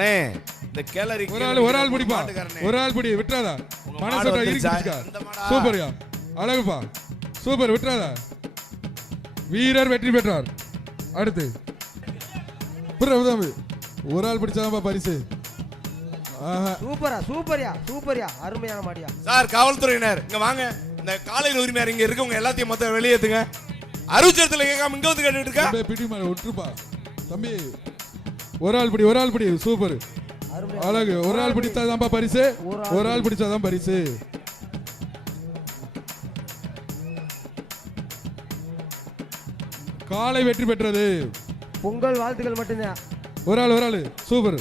அண்ணே இந்த கேலரி ஒரு ஆள் பிடிப்பா, ஒரு ஆள் பிடி, விட்டுறாதா மனசோட இருக்கு. சூப்பர்யா, அழகுப்பா, சூப்பர், விட்டுறாதா. வீரர் வெற்றி பெற்றார். அடுத்து ஒரு ஆள் பிடிச்சாதான் பரிசு. சூப்பரா சூப்பர்யா சூப்பர்யா, அருமையான மாடியா. சார் காவல்துறையினர் இங்க வாங்க. இந்த காலையில் உரிமையார் இங்க இருக்கவங்க எல்லாத்தையும் மொத்தம் வெளியேத்துங்க. அறிவுச்சத்துல கேட்காம இங்க வந்து கேட்டுட்டு இருக்கா. பிடி மேல விட்டுருப்பா தம்பி. ஒரு ஆள் பிடி, ஒரு ஆள் பிடி, சூப்பர், அழகு. ஒரு ஆள் பிடிச்சாதான் பரிசு, ஒரு ஆள் பிடிச்சாதான் பரிசு. காலை வெற்றி பெற்றது. பொங்கல் வாழ்த்துக்கள் மட்டும்தான். ஒரு ஆள் சூப்பர்,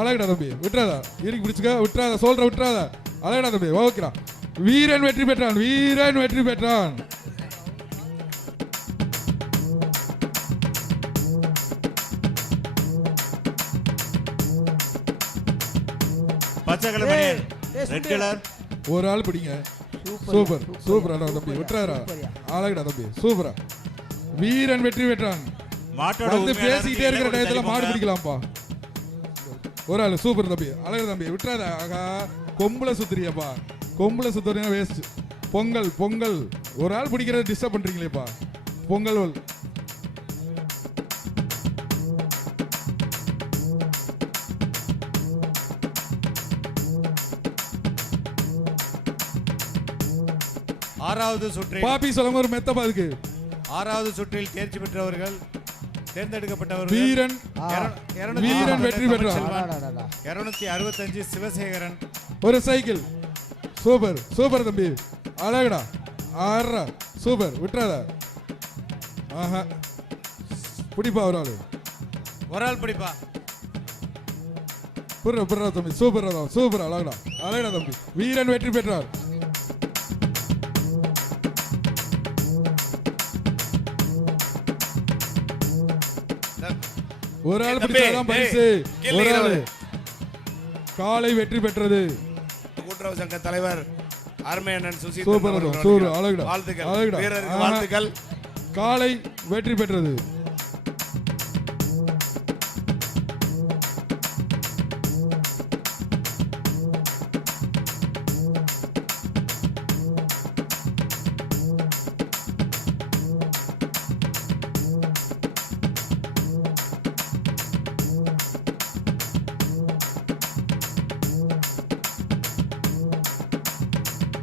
அழகுடா தம்பி, விட்டுறாதா, இறுக்கி பிடிச்சுக்க, விட்டுறாதா, சொல்ற விட்டுறாதா, அழகுடா தம்பி, ஓகேடா. வீரன் வெற்றி பெற்றான், வீரன் வெற்றி பெற்றான். பச்சை கலர் பனியன், ரெட் கலர். ஒரு ஆள் பிடிங்க. சூப்பர் சூப்பர் தம்பி, விட்டுறாரா, அழகுடா தம்பி, சூப்பரா. வீரன் வெற்றி பெற்றான். வந்து பேசிக்கிட்டே இருக்கிற டயத்துல மாடு பிடிக்கலாம்ப்பா. ஒரு ஆள் சூப்பர் தம்பி, அழகு தம்பி, விட்டுறாதா. ஆகா, கொம்புல சுத்துறியப்பா, கொம்புல சுத்துறீங்க வேஸ்ட். பொங்கல் பொங்கல், ஒரு ஆள் பிடிக்கிறத டிஸ்டர்ப் பண்றீங்களேப்பா. பொங்கல் ஆறாவது சுற்றில் பாப்பி சொல்லுங்க ஒரு மெத்தப்பா இருக்கு. ஆறாவது சுற்றில் தேர்ச்சி பெற்றவர்கள் தேர்ந்தெடுக்கப்பட்டவர்கள். வீரன் வீரன் வெற்றி பெற்றார். 265 சிவசேகரன். ஒரு சைக்கிள். சூப்பர் சூப்பர் தம்பி, அழகுடா, ஆறா, சூப்பர், விட்டுறாதா. ஆஹா, பிடிப்பா, ஒரு ஆள் பிடிப்பா. புர்றா தம்பி, சூப்பர் சூப்பர், அழகுடா, அழகுடா தம்பி. வீரன் வெற்றி பெற்றார். ஒரு ஆள் பிடிச்சாதான் பரிசு. ஒரு ஆள். காலை வெற்றி பெற்றது. கூட்டுறவு சங்க தலைவர் அருமையண்ணன் சுசி. சூப்பர் சூப்பர், அழகுடா, வாழ்த்துக்கள், அழகுடா, வீரருக்கு வாழ்த்துக்கள். காலை வெற்றி பெற்றது.